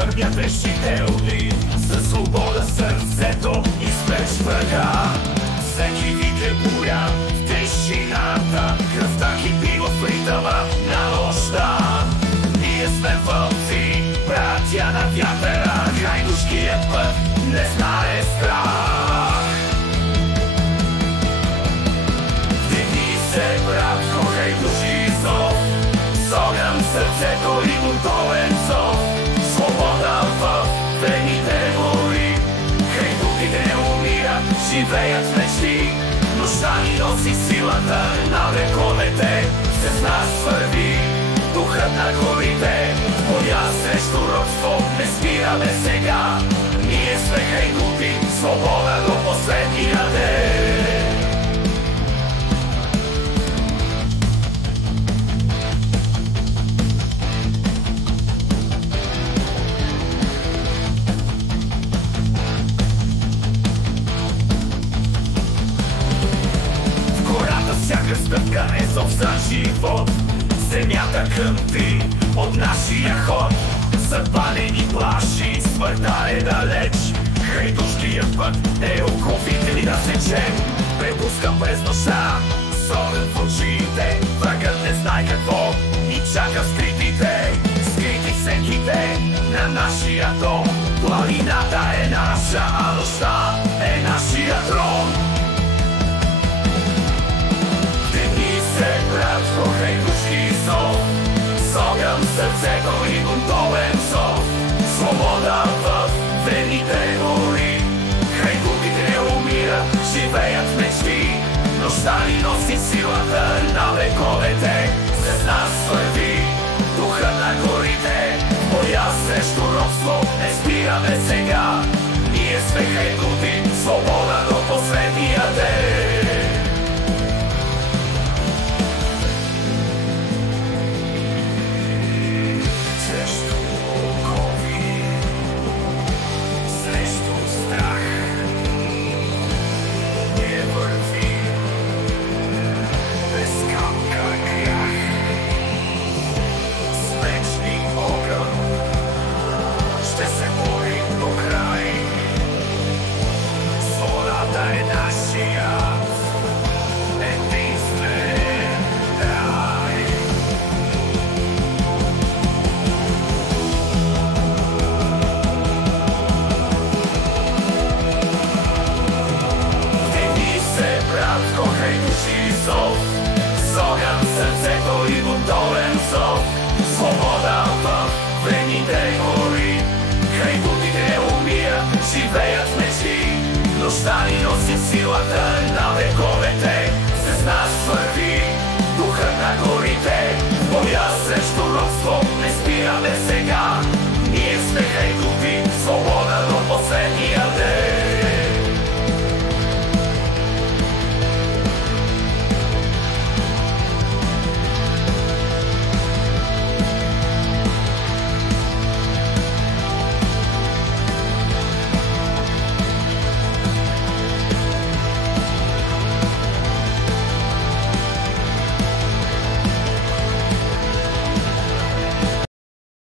вървят решите роди, за свобода сърцето изпеч врага. Всеки вик е буря в тишината, кръвта кипи в ритъма на нощта. Ние сме вълци, братя на вятъра, крайдушкият път не знае страх. Вдигни се, братко, крайдуши зов, с огън сърцето и бунтовен зов. Свобода в вените гори, крайдухите не умират, живеят мечти. Нощта ни носи силата на вековете, с нас върви духът на горите. Боя срещу робство не спираме сега, ние сме хайдути, свобода до последния ден. В гората всяка стъпка е зов за живот, земята кънти от нашия ход. Съдба не ни плаши, смъртта е далеч, хайдушкият път е оковите ни да сечем. Препускам през нощта, с огън в очите, врагът не знае какво ни чака в скритите. Скрити сенките на нашия дом, планината е наша, а нощта е нашия трон. Вдигни се, братко, хайдушки зов, с огън в сърцето и бунтовен зов. Свобода в вените гори, хайдутите не умират, живеят мечти. Нощта ни носи силата на вековете, с нас върви духа на горите. Боя срещу робство не спираме сега, ние сме хайдути, свобода до последния ден. С огън в сърцето и бунтовен зов. Свобода в вените гори, хайдутите не умират, живеят мечти. Нощта ни носи силата на вековете, с нас върви духът на горите. Боя срещу робство не спираме се.